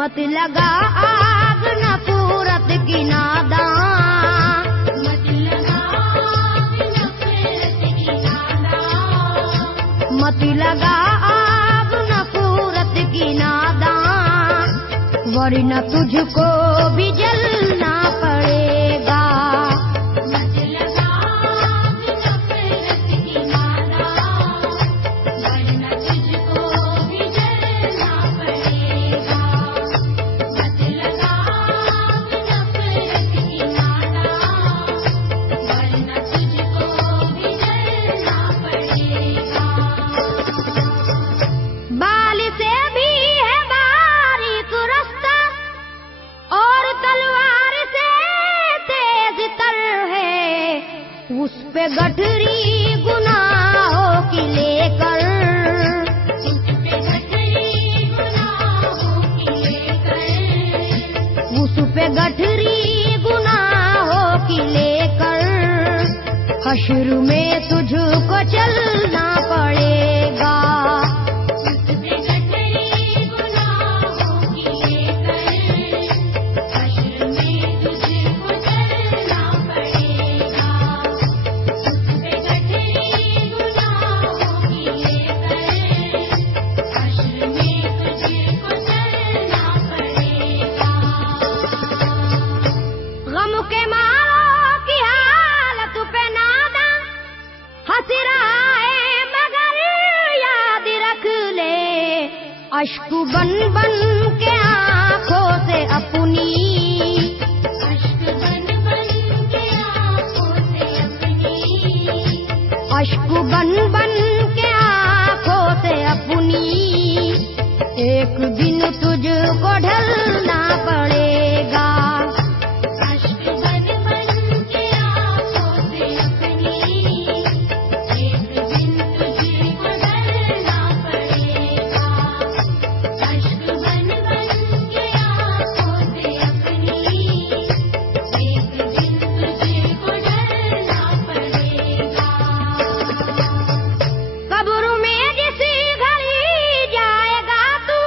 मत लगा आग नफरत की नादान, मत लगा आग नफरत की नादान, मत लगा आग नफरत की नादान, वरना तुझको भी जलना पड़ेगा। मत लगा आग नफरत की नादान, वरना तुझको भी जलना पड़ेगा। मत लगा आग नफरत की नादान, वरना तुझको भी जलना पड़ेगा। बाल से भी है बारीक रास्ता और तलवार से तेज तर है, उस पे गठरी गुनाहों की लेकर, उस पे गठरी गुनाहों की लेकर, उस पे गठरी गुनाहों की लेकर, हश्र में तुझको चलना पड़ेगा। उस पे गठरी गुनाहों की लेकर, हश्र में तुझको चलना पड़ेगा। उस पे गठरी गुनाहों की लेकर, हश्र में तुझको चलना पड़ेगा। गम के मारों की हालत पे नादा हंस रहा है मगर याद रख ले, अश्क बन बन के आंखों से अपनी, अश्क बन बन के आँखों से अपनी, अश्क बन बन के आंखों से अपनी, एक दिन तुझको ढलना पड़ेगा। अश्क बन बन के आँखों से अपनी, एक दिन तुझको ढलना पड़ेगा। अश्क बन बन के आँखों से अपनी, एक दिन तुझको ढलना पड़ेगा। कब्र में जिस घड़ी जाएगा तू,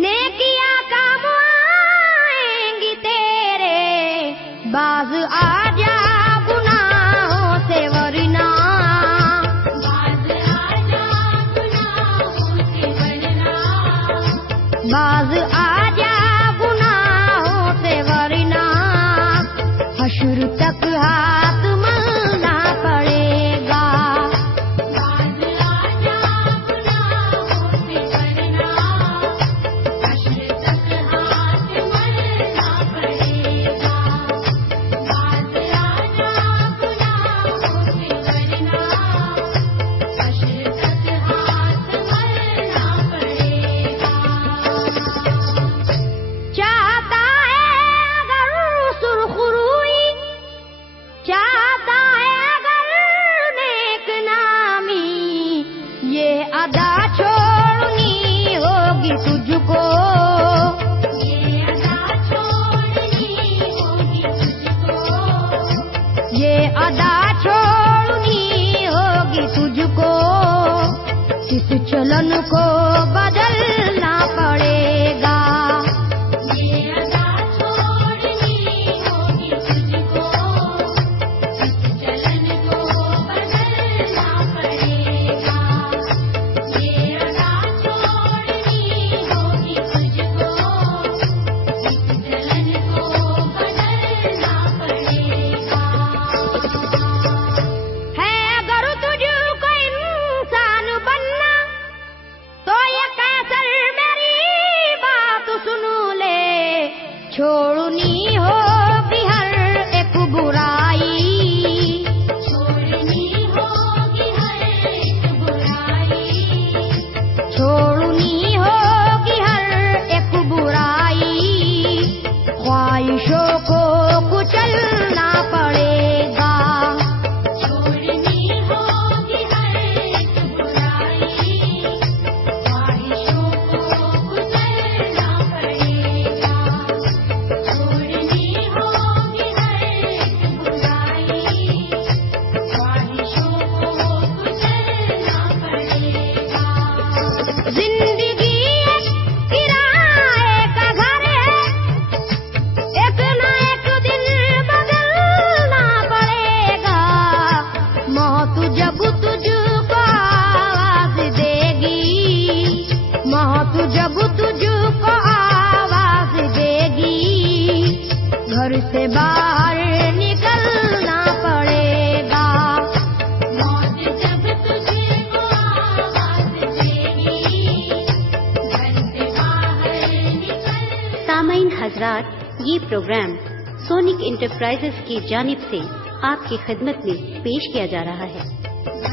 नेकियां काम आएंगी तेरे, बाज आ जा गुनाहों से वरना, बाज आजा गुनाहों से वरना, बाज आ जा गुनाहों से वरना, हश्र तक हाथ मलना पड़ेगा। बाज आजा गुनाहों से वरना, हश्र तक हाथ मलना पड़ेगा। बाज आजा गुनाहों से वरना, हश्र तक हाथ मलना पड़ेगा। चाहता है अगर सुरखरुई, चाहता है अगर नेक नामी, ये अदा छोड़नी होगी तुझको, ये अदा छोड़नी होगी तुझको, ये अदा छोड़नी होगी तुझको, इस चलन को बदलना पड़ेगा। ये अदा छोड़नी होगी तुझको, इस चलन को बदलना पड़ेगा। ये अदा छोड़नी होगी तुझको, इस चलन को बदलना पड़ेगा। है अगर तुझको इंसान बनना, तो ये कैसर मेरी बात सुन ले, छोड़नी होगी हर एक बुराई, छोड़नी होगी हर एक बुराई, छोड़नी होगी हर एक बुराई, ख्वाहिशों को कुचलना पड़ेगा। छोड़नी होगी हर एक बुराई, ख्वाहिशों को कुचलना पड़ेगा। सामीन हजरात, ये प्रोग्राम सोनिक इंटरप्राइजेस की जानिब से आपकी खिदमत में पेश किया जा रहा है।